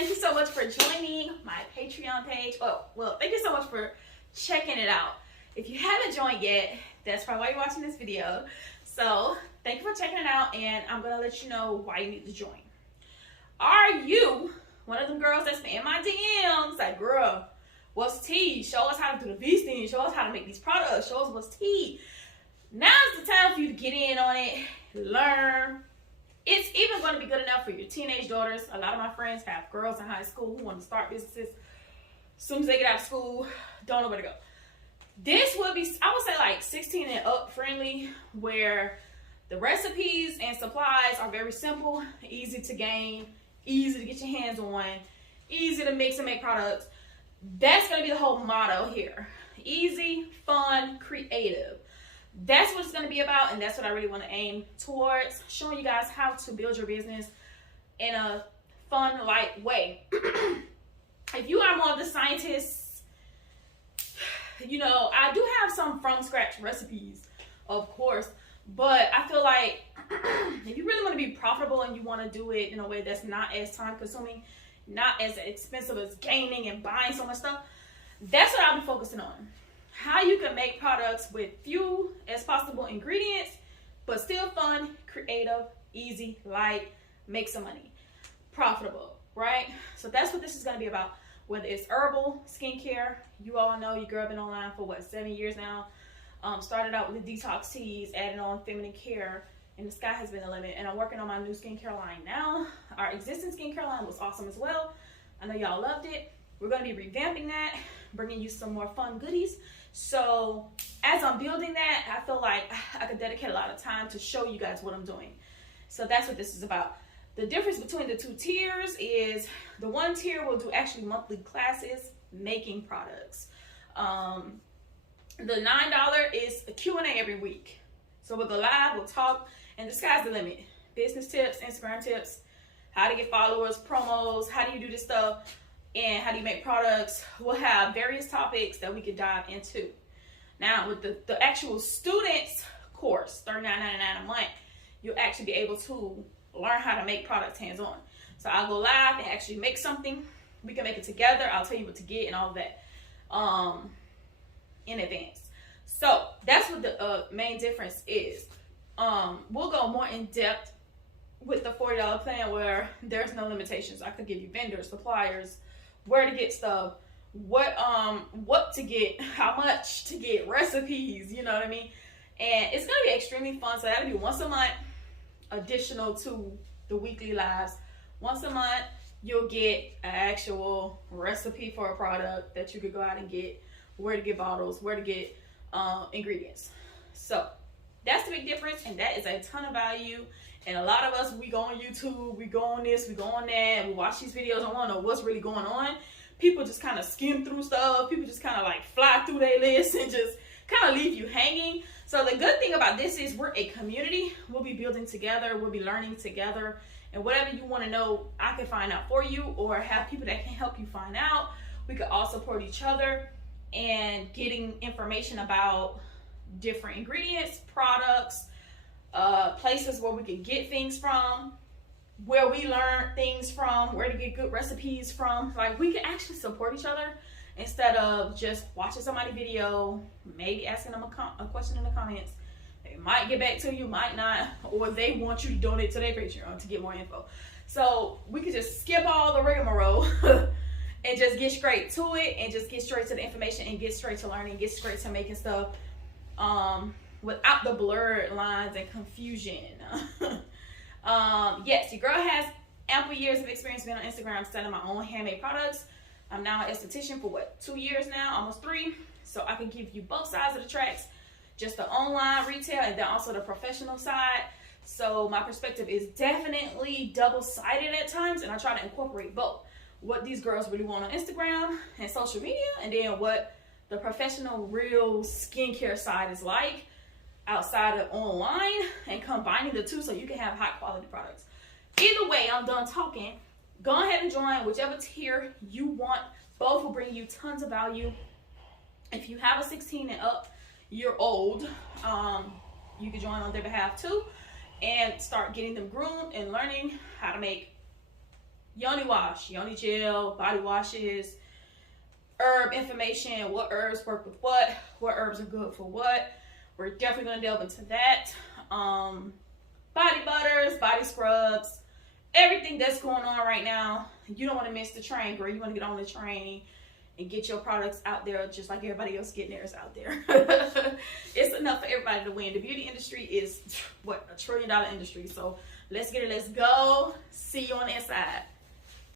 thank you so much for joining my Patreon page. Oh, well, thank you so much for checking it out. If you haven't joined yet, that's probably why you're watching this video. So thank you for checking it out, and I'm gonna let you know why you need to join. Are you one of them girls that's in my DMs like, girl, what's tea? Show us how to do the V-steam. Show us how to make these products. Show us what's tea. Now's the time for you to get in on it, learn. It's even going to be good enough for your teenage daughters. A lot of my friends have girls in high school who want to start businesses. As soon as they get out of school, don't know where to go. This would be, I would say, like 16 and up friendly, where the recipes and supplies are very simple, easy to gain, easy to get your hands on, easy to mix and make products. That's going to be the whole motto here. Easy, fun, creative. That's what it's going to be about, and that's what I really want to aim towards, showing you guys how to build your business in a fun, light way. If you are more of the scientists, you know, I do have some from scratch recipes, of course, but I feel like if you really want to be profitable and you want to do it in a way that's not as time consuming, not as expensive as gaining and buying so much stuff, that's what I'll be focusing on. How you can make products with few as possible ingredients, but still fun, creative, easy, light, make some money, profitable, right? So that's what this is going to be about. Whether it's herbal, skincare, you all know your girl been online for what, 7 years now. Started out with the detox teas, added on feminine care, and the sky has been the limit. And I'm working on my new skincare line now. Our existing skincare line was awesome as well. I know y'all loved it. We're going to be revamping that, bringing you some more fun goodies. So as I'm building that, I feel like I could dedicate a lot of time to show you guys what I'm doing. So that's what this is about. The difference between the two tiers is the one tier will do actually monthly classes making products. The $9 is a Q&A every week. So we'll go live, we'll talk, and the sky's the limit. Business tips, Instagram tips, how to get followers, promos, how do you do this stuff, and how do you make products. We'll have various topics that we could dive into. Now, with the actual students course, $39.99 a month, you'll actually be able to learn how to make products hands-on. So I'll go live and actually make something. We can make it together. I'll tell you what to get and all of that in advance. So that's what the main difference is. We'll go more in depth with the $40 plan where there's no limitations. I could give you vendors, suppliers, where to get stuff, what to get, how much to get, recipes, you know what I mean? And it's gonna be extremely fun. So that'll be once a month, additional to the weekly lives. Once a month, you'll get an actual recipe for a product that you could go out and get, where to get bottles, where to get ingredients. So that's the big difference, and that is a ton of value. And a lot of us, we go on YouTube, we go on this, we go on that, and we watch these videos and want to know what's really going on. People just kind of skim through stuff. People just kind of like fly through their list and just kind of leave you hanging. So the good thing about this is we're a community. We'll be building together. We'll be learning together. And whatever you want to know, I can find out for you, or have people that can help you find out. We could all support each other and getting information about different ingredients, products, places where we could get things from, where we learn things from, where to get good recipes from. Like, we can actually support each other instead of just watching somebody's video, maybe asking them a question in the comments. They might get back to you, might not, or they want you to donate to their Patreon to get more info. So we could just skip all the rigmarole and just get straight to it, and just get straight to the information, and get straight to learning, get straight to making stuff without the blurred lines and confusion. Yes, your girl has ample years of experience being on Instagram selling my own handmade products. I'm now an esthetician for what, 2 years now, almost 3. So I can give you both sides of the tracks, just the online retail and then also the professional side. So my perspective is definitely double-sided at times, and I try to incorporate both. What these girls really want on Instagram and social media, and then what the professional, real skincare side is like outside of online, and combining the two so you can have high quality products. Either way, I'm done talking. Go ahead and join whichever tier you want. Both will bring you tons of value. If you have a 16 and up year old, you can join on their behalf too, and start getting them groomed and learning how to make yoni wash, yoni gel, body washes, herb information, what herbs work with what herbs are good for what. We're definitely going to delve into that. Body butters, body scrubs, everything that's going on right now. You don't want to miss the train, girl. You want to get on the train and get your products out there just like everybody else getting theirs out there. It's enough for everybody to win. The beauty industry is, what, $1 trillion industry. So let's get it. Let's go. See you on the inside.